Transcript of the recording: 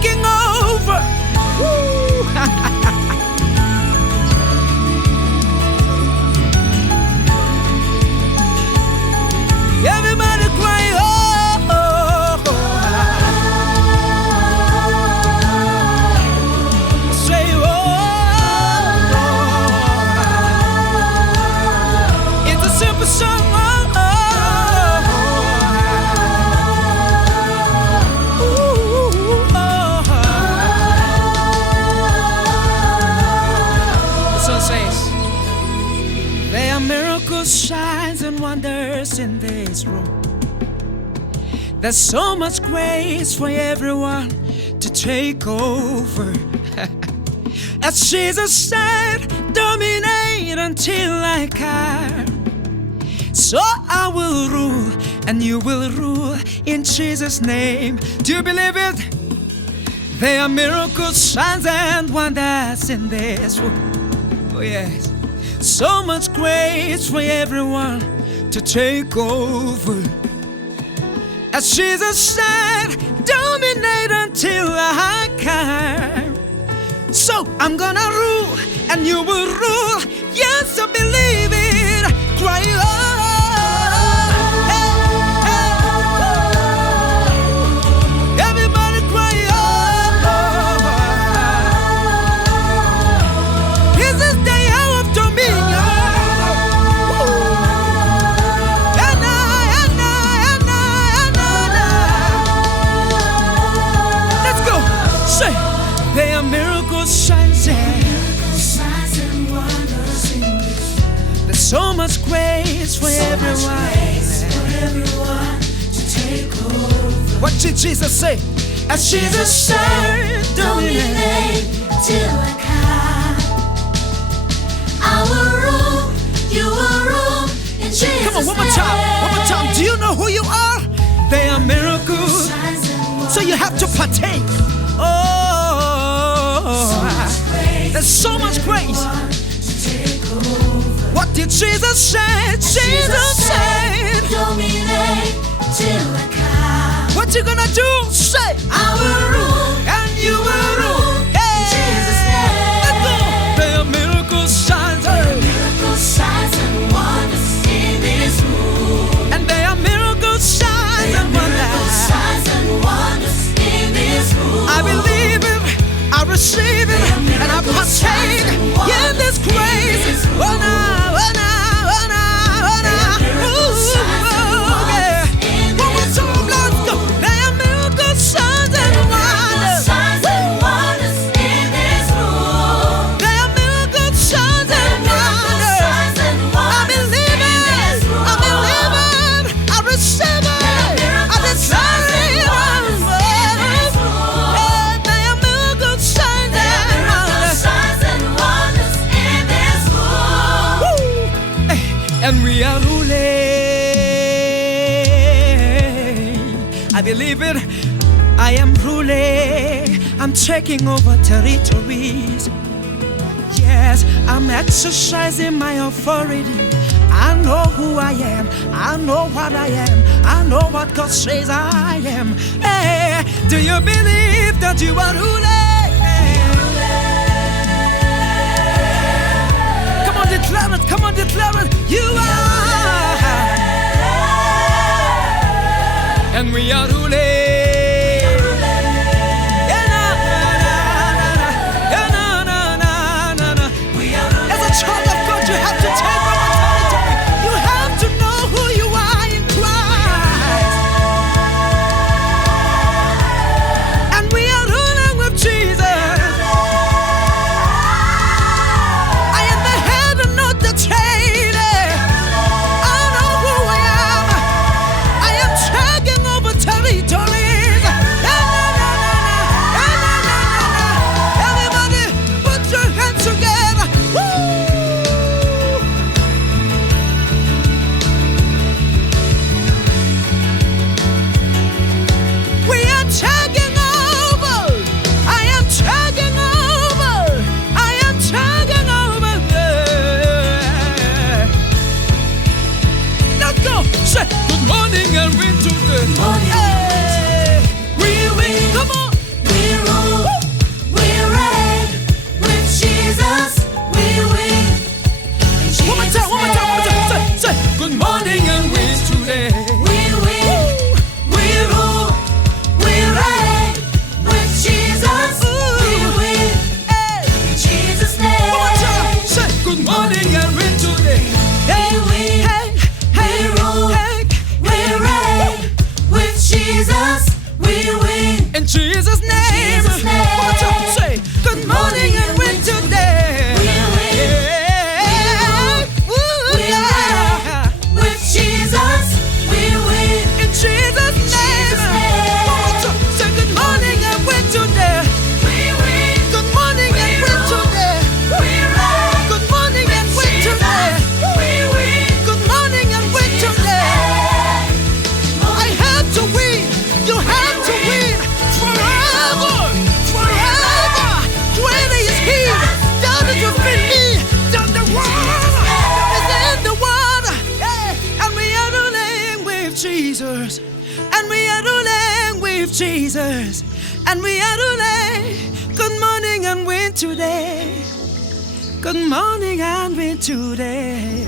taking over. Woo. Everybody cry, oh, oh, oh. Say, oh, oh. It's a simple song, oh, oh. Ooh, oh. The song says, there are miracles, signs, and wonders in this room. There's so much grace for everyone to take over. As Jesus said, dominate until I come. So I will rule and you will rule in Jesus' name. Do you believe it? There are miracles, signs, and wonders in this room. Oh yes. So much grace for everyone to take over. As Jesus said, dominate until I come. So I'm gonna rule and you will rule. Yes, I believe it. Cry, oh, hey, hey. Everybody cry, oh. This is the hour of dominion. There are miracles, signs, and wonders in this. There's so much grace for everyone to take over. What did Jesus say? As Jesus said, dominate till I come. I will rule, you will rule in Jesus' name. Come on, one more time, one more time. Do you know who you are? There are miracles, so you have to partake. Oh, there's so much grace. What did Jesus say? Jesus said, dominate till I come. what you gonna do? Say, I will rule and you will rule. in Jesus' name. Let's go. There are miracles, signs, and wonders in this room. and there are miracles, signs, and wonders. Signs and wonders in this room. I believe it, I receive it, and I partake in this grace. Oh, now, oh, now, oh, now, oh, now. Ooh, yeah. One more time, let's go. There are miracles, signs, and wonders. Signs and wonders in this room. There are miracles, signs, and wonders. I believe it, I believe it, I receive it, I desire it. There are miracles, signs, and wonders. Signs and wonders in this room. Woo! And we are ruling. I believe it. I am ruling. I'm taking over territories. Yes, I'm exercising my authority. I know who I am. I know what I am. I know what God says I am. Hey, do you believe that you are ruling? Come on, declare it. Come on, declare it. You are. And we are ruling. As a child of God, you have to take over territory. You have to know who you are in Christ. And we are ruling with Jesus. I am the head and not the tail. and we are ruling with Jesus, and we are ruling. Good morning and win today. Good morning and win today.